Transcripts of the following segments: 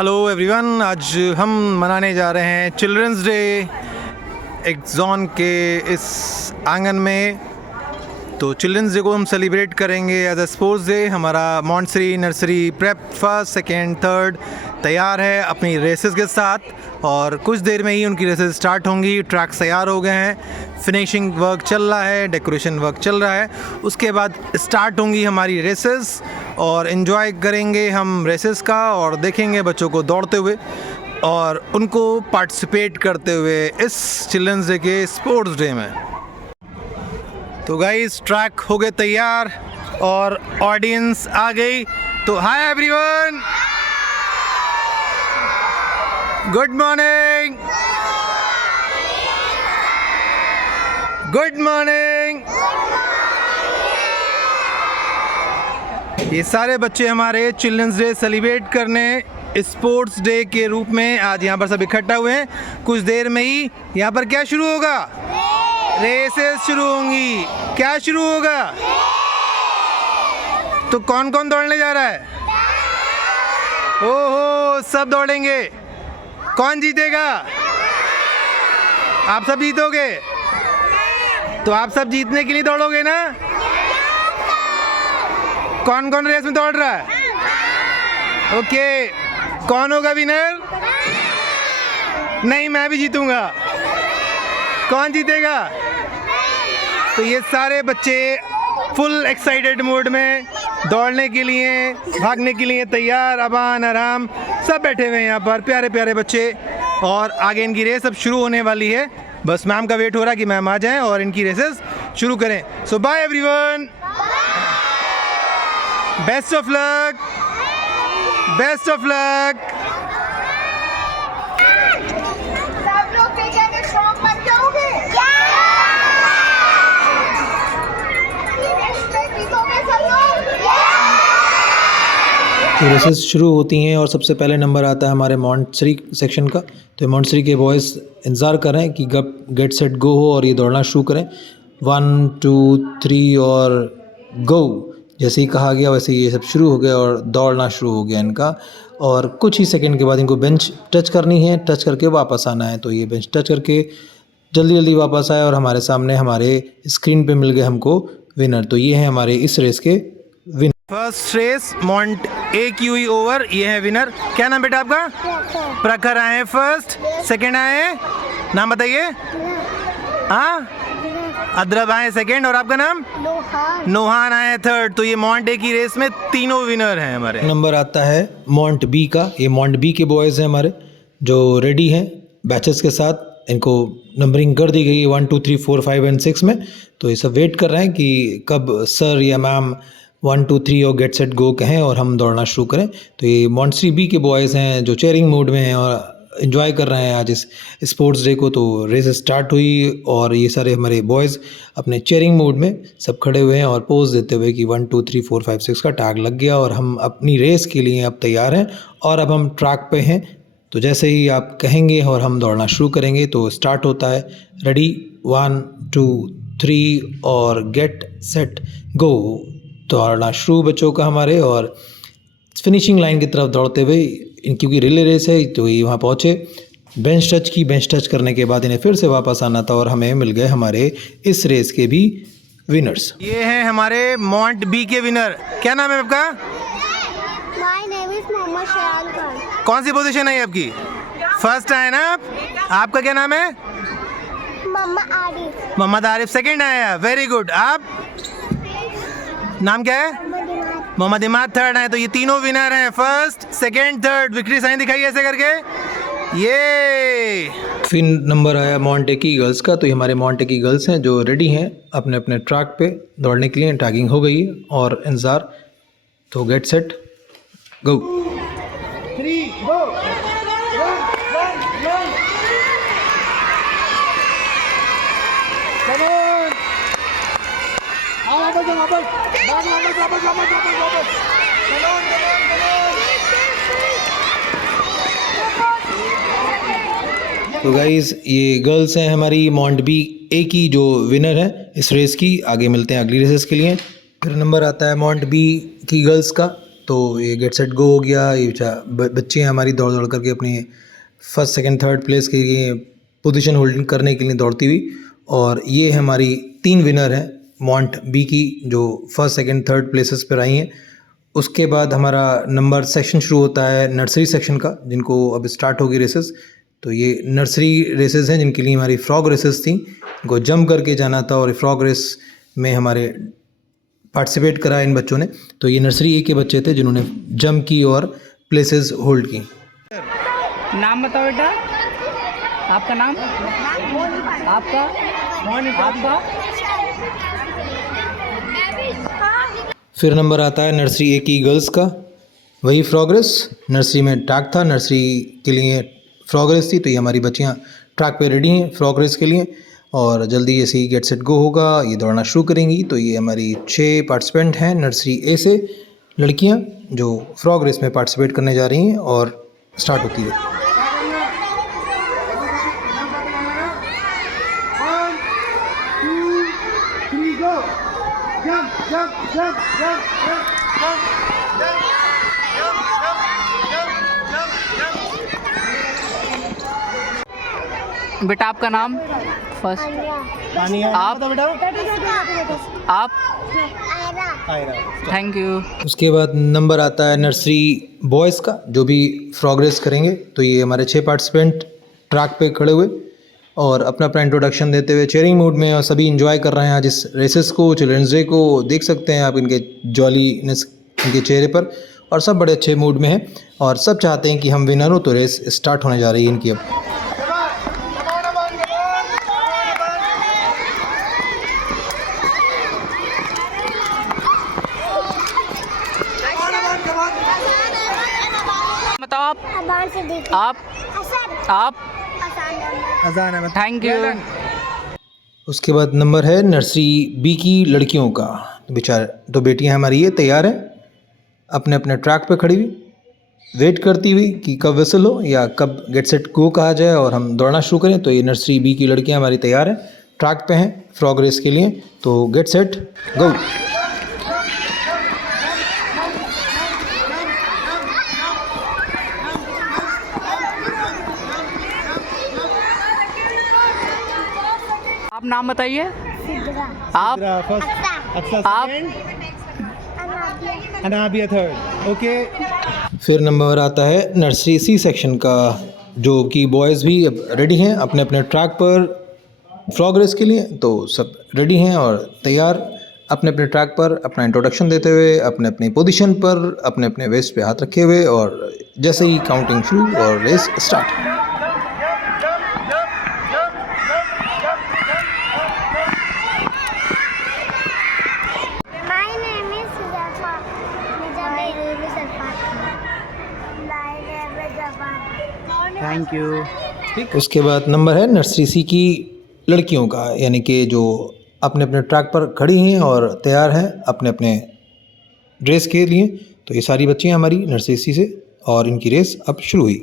Hello everyone, आज हम मनाने जा रहे हैं चिल्ड्रंस डे एक जोन के इस आंगन में। तो चिल्ड्रंस डे को हम सेलिब्रेट करेंगे एज अ स्पोर्ट्स डे। हमारा Montessori nursery prep first second third तैयार है अपनी रेसेस के साथ, और कुछ देर में ही उनकी रेसेस स्टार्ट होंगी। ट्रैक्स तैयार हो गए हैं, फिनिशिंग वर्क चल रहा है, डेकोरेशन वर्क चल रहा है। उसके बाद स्टार्ट होंगी हमारी रेसेस और इन्जॉय करेंगे हम रेसेस का, और देखेंगे बच्चों को दौड़ते हुए और उनको पार्टिसिपेट करते हुए इस चिल्ड्रंस डे के स्पोर्ट्स डे में। तो गाइस, ट्रैक हो गए तैयार और ऑडियंस आ गई। तो hi everyone, good morning, good morning. ये सारे बच्चे हमारे चिल्ड्रंस डे सेलिब्रेट करने स्पोर्ट्स डे के रूप में आज यहाँ पर सब इकट्ठा हुए हैं। कुछ देर में ही यहाँ पर क्या शुरू होगा? रेसेस शुरू होंगी। क्या शुरू होगा? तो कौन कौन दौड़ने जा रहा है? ओहो, सब दौड़ेंगे। कौन जीतेगा? आप सब जीतोगे? तो आप सब जीतने के लिए दौड़ोगे ना? कौन कौन रेस में दौड़ रहा है? ओके, कौन होगा विनर? नहीं, मैं भी जीतूंगा। कौन जीतेगा? तो ये सारे बच्चे फुल एक्साइटेड मूड में दौड़ने के लिए, भागने के लिए तैयार। अबान आराम सब बैठे हुए हैं यहाँ पर, प्यारे प्यारे बच्चे। और आगे इनकी रेस अब शुरू होने वाली है। बस मैम का वेट हो रहा है कि मैम आ जाएं और इनकी रेसेस शुरू करें। So bye everyone, best of luck, best of luck. सब लोग क्रिकेट में स्ट्रॉन्ग बन जाओगे? तो रेसेस शुरू होती हैं और सबसे पहले नंबर आता है हमारे मॉन्टसरी सेक्शन का। तो मॉन्टसरी के बॉयज़ इंतज़ार कर रहे हैं कि कब गेट सेट गो हो और ये दौड़ना शुरू करें। 1 2 3 और गो। जैसे ही कहा गया वैसे ये सब शुरू हो गया और दौड़ना शुरू हो गया इनका। और कुछ ही सेकंड के बाद इनको बेंच टच करनी है, टच करके वापस आना है। तो ये बेंच टच करके जल्दी जल्दी वापस आए और हमारे सामने हमारे स्क्रीन पे मिल गए हमको विनर। तो ये हैं हमारे इस रेस के विनर। फर्स्ट रेस मॉन्ट ए की हुई ओवर, ये है विनर। क्या नाम बेटा आपका? प्रखर आए हैं फर्स्ट, सेकंड आए हैं, नाम बताइए। हाँ, अदरब आए सेकंड, और आपका नाम? नोहान आए थर्ड। तो ये मॉन्ट ए की रेस में तीनों विनर हैं हमारे। नंबर आता है मॉन्ट बी का। ये मॉन्ट बी के बॉयज़ हैं हमारे, जो रेडी हैं बैचेस के साथ। इनको नंबरिंग कर दी गई है 1 2 3 4 5 एंड 6 में। तो ये सब वेट कर रहे हैं कि कब सर या मैम 1 2 3 और गेट सेट गो कहें और हम दौड़ना शुरू करें। तो ये मॉन्टसरी बी के बॉयज़ हैं जो चेयरिंग मोड में हैं और इन्जॉय कर रहे हैं आज इस स्पोर्ट्स डे को। तो रेस स्टार्ट हुई और ये सारे हमारे बॉयज़ अपने चेयरिंग मोड में सब खड़े हुए हैं और पोज देते हुए कि 1 2 3 4 5 6 का टैग लग गया और हम अपनी रेस के लिए अब तैयार हैं और अब हम ट्रैक पे हैं। तो जैसे ही आप कहेंगे और हम दौड़ना शुरू करेंगे तो स्टार्ट होता है। रेडी 1 2 3 और गेट सेट गो। दौड़ना शुरू बच्चों का हमारे, और फिनिशिंग लाइन की तरफ दौड़ते हुए, क्योंकि रिले रेस है तो ये वहाँ पहुँचे। बेंच टच की, बेंच टच करने के बाद इन्हें फिर से वापस आना था और हमें मिल गए हमारे इस रेस के भी विनर्स। ये हैं हमारे मॉन्ट बी के विनर। क्या नाम है आपका? My name is Mohammad Shayan Khan. कौन सी पोजीशन है आपकी? फर्स्ट आए ना आप? आपका क्या नाम है? मम्मा आरिफ। मोहम्मद आरिफ सेकंड आया। Very good. आप नाम क्या है? मोहम्मद इमाद थर्ड आए। तो ये तीनों विनर हैं, first second third. Victory sign दिखाइए ऐसे करके, ये। फिर नंबर आया मॉन्टे की गर्ल्स का। तो ये हमारे मॉन्टे की गर्ल्स हैं जो रेडी हैं अपने अपने ट्रैक पे दौड़ने के लिए। टैगिंग हो गई और इंतज़ार। तो गेट सेट गो। 3 गो। तो गाइज़, ये गर्ल्स हैं हमारी मॉन्ट बी ए की जो विनर है इस रेस की। आगे मिलते हैं अगली रेसेस के लिए। फिर नंबर आता है मॉन्ट बी की गर्ल्स का। तो ये गेट सेट गो हो गया। ये बच्चे हमारी दौड़ दौड़ करके अपनी फर्स्ट सेकंड थर्ड प्लेस के लिए पोजीशन होल्डिंग करने के लिए दौड़ती हुई। और ये हमारी 3 विनर हैं मॉन्ट बी की, जो फर्स्ट सेकंड थर्ड प्लेसेस पर आई हैं। उसके बाद हमारा नंबर सेक्शन शुरू होता है नर्सरी सेक्शन का, जिनको अब स्टार्ट होगी रेसेस। तो ये नर्सरी रेसेस हैं जिनके लिए हमारी फ्रॉग रेसेस थी, इनको जंप करके जाना था और फ्रॉग रेस में हमारे पार्टिसिपेट करा इन बच्चों ने। तो ये नर्सरी ए के बच्चे थे जिन्होंने जंप की और प्लेसेस होल्ड की। नाम बताओ बेटा, आपका नाम, आपका आपका फिर नंबर आता है नर्सरी ए की गर्ल्स का, वही फ्रॉग रेस। नर्सरी में ट्रैक था, नर्सरी के लिए फ्रॉग रेस थी, तो ये हमारी बच्चियाँ ट्रैक पे रेडी हैं फ्रॉग रेस के लिए। और जल्दी जैसे ही गेट सेट गो होगा ये दौड़ना शुरू करेंगी। तो ये हमारी 6 पार्टिसिपेंट हैं नर्सरी ए से, लड़कियाँ जो फ्रॉग रेस में पार्टिसिपेट करने जा रही हैं और स्टार्ट होती है। बेटा आपका नाम फर्स्ट, आप थैंक यू। उसके बाद नंबर आता है नर्सरी बॉयज़ का, जो भी फ्रॉग रेस करेंगे। तो ये हमारे 6 पार्टिसिपेंट ट्रैक पे खड़े हुए और अपना अपना इंट्रोडक्शन देते हुए चेयरिंग मूड में, और सभी इंजॉय कर रहे हैं आज इस रेसेस को। चिल्ड्रंस डे को देख सकते हैं आप इनके जॉलीनेस इनके चेहरे पर, और सब बड़े अच्छे मूड में हैं और सब चाहते हैं कि हम विनर हो। तो रेस स्टार्ट होने जा रही है इनकी अब। बताओ आप थैंक यू। उसके बाद नंबर है नर्सरी बी की लड़कियों का। तो बेटियां हमारी ये तैयार हैं, अपने अपने ट्रैक पे खड़ी हुई, वेट करती हुई कि कब विसल हो या कब गेट सेट गो कहा जाए और हम दौड़ना शुरू करें। तो ये नर्सरी बी की लड़कियां हमारी तैयार हैं, ट्रैक पे हैं फ्रॉग रेस के लिए। तो गेट सेट गो। आप नाम बताइए, आप अनाबिया थर्ड। ओके। फिर नंबर आता है नर्सरी सी सेक्शन का, जो कि बॉयज़ भी अब रेडी हैं अपने अपने ट्रैक पर फ्रॉग रेस के लिए। तो सब रेडी हैं और तैयार अपने अपने ट्रैक पर अपना इंट्रोडक्शन देते हुए, अपने अपनी पोजीशन पर अपने अपने वेस्ट पे हाथ रखे हुए, और जैसे ही काउंटिंग शुरू और रेस स्टार्ट। Thank you. उसके बाद नंबर है नर्सरी सी की लड़कियों का, यानी कि जो अपने अपने ट्रैक पर खड़ी हैं और तैयार हैं अपने अपने रेस के लिए। तो ये सारी बच्चियां हमारी नर्सरी सी से, और इनकी रेस अब शुरू हुई।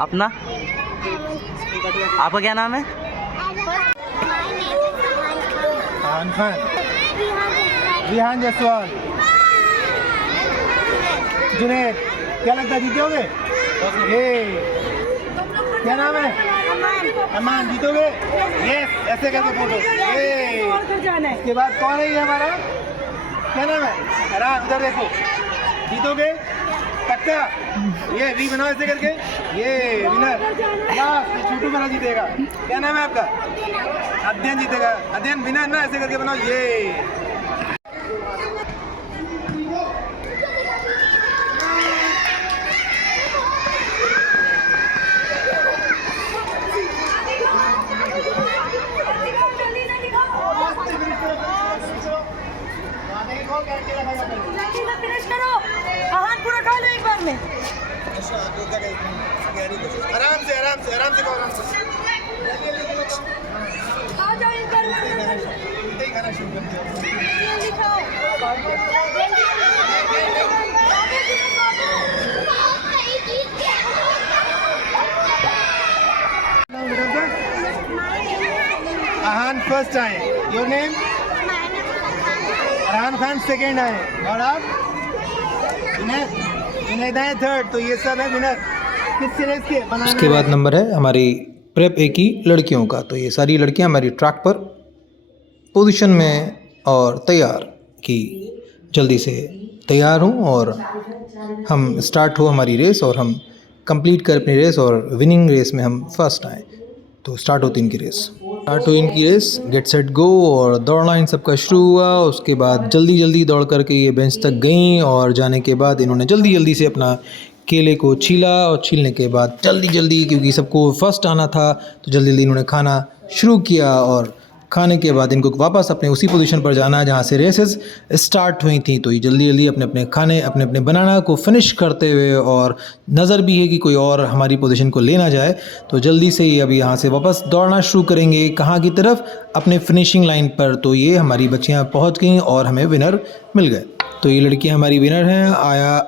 अपना, आपका क्या नाम है? रिहान जायसवाल। जुनैद, क्या लगता है जीतोगे? ये क्या नाम है? अमान, जीतोगे? यस, ऐसे करके फोटो। ये इसके बाद कौन है ये हमारा? क्या नाम है? अराम, इधर देखो। जीतोगे पक्का? ये वी बनाओ ऐसे करके। ये विनर लास्ट, ये छोटू बना जीतेगा। क्या नाम है आपका? अध्ययन जीतेगा। अध्ययन विनर ना, ऐसे करके बनाओ। ये फिनिश करो, आहान पूरा खा लो एक बार में। आराम से आराम से आराम से आराम से आ जाओ एक बार में। खाना शुरू कर दिया। जल्दी खाओ। फर्स्ट आए. Your name? Arhan Khan second आए. और आप? विनय आए थर्ड. तो ये सब है विनर. किस सीरीज के बनाना? उसके बाद नंबर है हमारी प्रेप ए की लड़कियों का। तो ये सारी लड़कियां हमारी ट्रैक पर पोजीशन में और तैयार कि जल्दी से तैयार हूँ और हम स्टार्ट हो हमारी रेस और हम कंप्लीट कर अपनी रेस और विनिंग रेस में हम फर्स्ट आए। तो स्टार्ट होती इनकी रेस। स्टार्ट हुई इनकी रेस, गेट सेट गो, और दौड़ना इन सबका शुरू हुआ। उसके बाद जल्दी जल्दी दौड़ करके ये बेंच तक गईं और जाने के बाद इन्होंने जल्दी जल्दी से अपना केले को छीला और छीलने के बाद जल्दी जल्दी, क्योंकि सबको फर्स्ट आना था, तो जल्दी जल्दी इन्होंने खाना शुरू किया। और खाने के बाद इनको वापस अपने उसी पोजीशन पर जाना है जहाँ से रेसेस स्टार्ट हुई थी। तो ये जल्दी जल्दी अपने अपने खाने, अपने अपने बनाना को फिनिश करते हुए, और नज़र भी है कि कोई और हमारी पोजीशन को ले ना जाए, तो जल्दी से ये अभी यहाँ से वापस दौड़ना शुरू करेंगे। कहाँ की तरफ? अपने फिनिशिंग लाइन पर। तो ये हमारी बच्चियाँ पहुँच गईं और हमें विनर मिल गए। तो ये लड़कियाँ हमारी विनर हैं।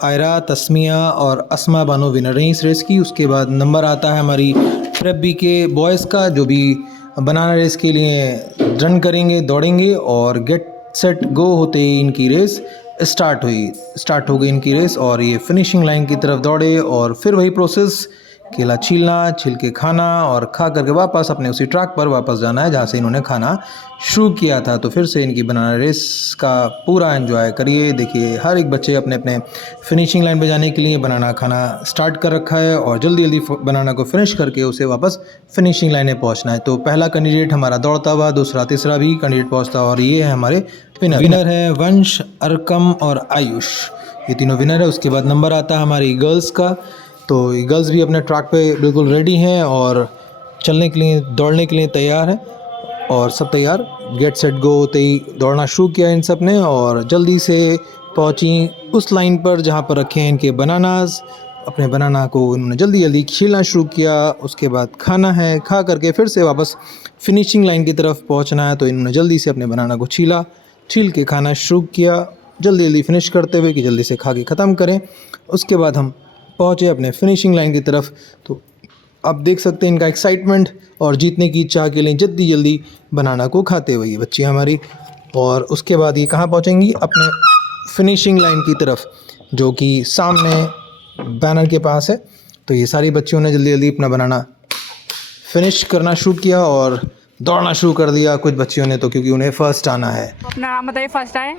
आयरा, तस्मिया और अस्मा बानो विनर रहीं इस रेस की। उसके बाद नंबर आता है हमारी प्रेप बी के बॉयज़ का, जो भी बनाना रेस के लिए रन करेंगे, दौड़ेंगे। और गेट सेट गो होते ही इनकी रेस स्टार्ट हो गई इनकी रेस, और ये फिनिशिंग लाइन की तरफ दौड़े। और फिर वही प्रोसेस, केला छीलना, छील के खाना और खा करके वापस अपने उसी ट्रैक पर वापस जाना है जहाँ से इन्होंने खाना शुरू किया था। तो फिर से इनकी बनाना रेस का पूरा एंजॉय करिए। देखिए, हर एक बच्चे अपने अपने फिनिशिंग लाइन पे जाने के लिए बनाना खाना स्टार्ट कर रखा है और जल्दी जल्दी बनाना को फिनिश करके उसे वापस फिनिशिंग लाइन में पहुँचना है। तो पहला कैंडिडेट हमारा दौड़ता हुआ, दूसरा तीसरा भी कैंडिडेट पहुँचता, और ये है हमारे विनर है वंश, अरकम और आयुष, ये तीनों विनर है। उसके बाद नंबर आता है हमारी गर्ल्स का। तो गर्ल्स भी अपने ट्रैक पे बिल्कुल रेडी हैं और चलने के लिए, दौड़ने के लिए तैयार हैं, और सब तैयार। गेट सेट गो होते ही दौड़ना शुरू किया इन सब ने, और जल्दी से पहुंची उस लाइन पर जहां पर रखे हैं इनके बनानास। अपने बनाना को इन्होंने जल्दी जल्दी छीलना शुरू किया। उसके बाद खाना है, खा करके फिर से वापस फिनिशिंग लाइन की तरफ पहुंचना है। तो इन्होंने जल्दी से अपने बनाना को छील के खाना शुरू किया, जल्दी जल्दी फिनिश करते हुए कि जल्दी से खा के ख़त्म करें। उसके बाद हम पहुँचे अपने फिनिशिंग लाइन की तरफ। तो आप देख सकते हैं इनका एक्साइटमेंट और जीतने की चाह के लिए जल्दी जल्दी बनाना को खाते हुए ये बच्चियाँ हमारी। और उसके बाद ये कहाँ पहुँचेंगी? अपने फिनिशिंग लाइन की तरफ, जो कि सामने बैनर के पास है। तो ये सारी बच्चियों ने जल्दी जल्दी अपना बनाना फिनिश करना शुरू किया और दौड़ना शुरू कर दिया। कुछ बच्चियों ने तो, क्योंकि उन्हें फर्स्ट आना है। अपना नाम बताइए। फर्स्ट आए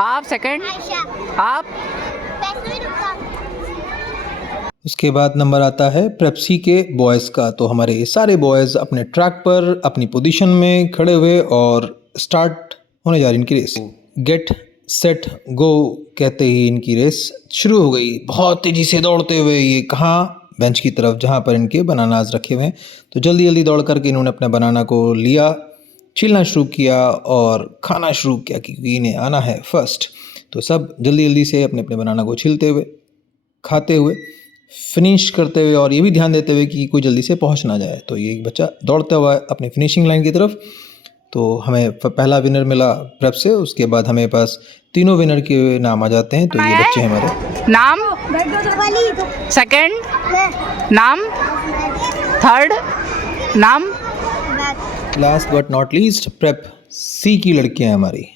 आप, सेकंड आप। उसके बाद नंबर आता है प्रेप्सी के बॉयज़ का। तो हमारे ये सारे बॉयज़ अपने ट्रैक पर अपनी पोजीशन में खड़े हुए और स्टार्ट होने जा रही इनकी रेस। गेट सेट गो कहते ही इनकी रेस शुरू हो गई। बहुत तेज़ी से दौड़ते हुए ये कहाँ? बेंच की तरफ, जहाँ पर इनके बनानाज रखे हुए हैं। तो जल्दी जल्दी दौड़ करके इन्होंने अपने बनाना को लिया, छीलना शुरू किया और खाना शुरू किया, क्योंकि इन्हें आना है फर्स्ट। तो सब जल्दी जल्दी से अपने अपने बनाना को छीलते हुए, खाते हुए, फिनिश करते हुए, और ये भी ध्यान देते हुए कि कोई जल्दी से पहुंच ना जाए। तो ये एक बच्चा दौड़ता हुआ अपनी फिनिशिंग लाइन की तरफ। तो हमें पहला विनर मिला प्रेप से। उसके बाद हमें पास तीनों विनर के नाम आ जाते हैं। तो ये बच्चे हमारे नाम, सेकंड नाम, थर्ड नाम। Last but not least prep C की लड़कियां हमारी,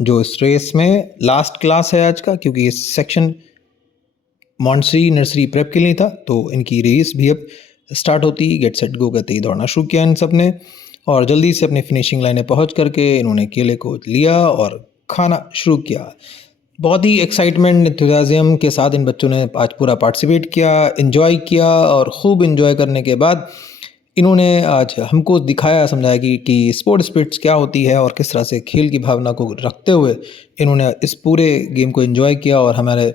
जो इस रेस में लास्ट क्लास है आज का, क्योंकि ये सेक्शन मॉन्टसरी नर्सरी प्रेप के लिए था। तो इनकी रेस भी अब स्टार्ट होती। गेट सेट गो कहते ही दौड़ना शुरू किया इन सब ने, और जल्दी से अपनी फिनिशिंग लाइन में पहुँच करके इन्होंने केले को लिया और खाना शुरू किया। बहुत ही एक्साइटमेंट, एंथुसियाज्म के साथ इन बच्चों ने आज पूरा पार्टिसिपेट किया, एंजॉय किया, और ख़ूब एंजॉय करने के बाद इन्होंने आज हमको दिखाया, समझाया कि स्पोर्ट स्पिरिट्स क्या होती है और किस तरह से खेल की भावना को रखते हुए इन्होंने इस पूरे गेम को एंजॉय किया। और हमारे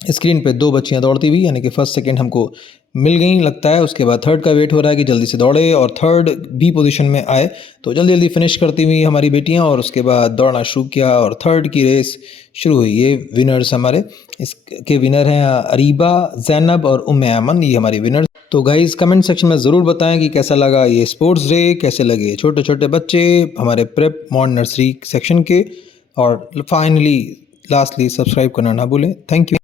स्क्रीन पे 2 बच्चियां दौड़ती हुई, यानी कि फर्स्ट सेकंड हमको मिल गई लगता है। उसके बाद थर्ड का वेट हो रहा है कि जल्दी से दौड़े और थर्ड भी पोजीशन में आए। तो जल्दी जल्दी फिनिश करती हुई हमारी बेटियां, और उसके बाद दौड़ना शुरू किया और थर्ड की रेस शुरू हुई। ये विनर्स हमारे, इसके विनर हैं अरीबा, जैनब और उम्मे अमन, ये हमारी विनर। तो गाइज़ कमेंट सेक्शन में ज़रूर बताएं कि कैसा लगा ये स्पोर्ट्स डे, कैसे लगे छोटे छोटे बच्चे हमारे प्रेप मॉन्ट नर्सरी सेक्शन के। और फाइनली लास्टली सब्सक्राइब करना ना भूलें। Thank you.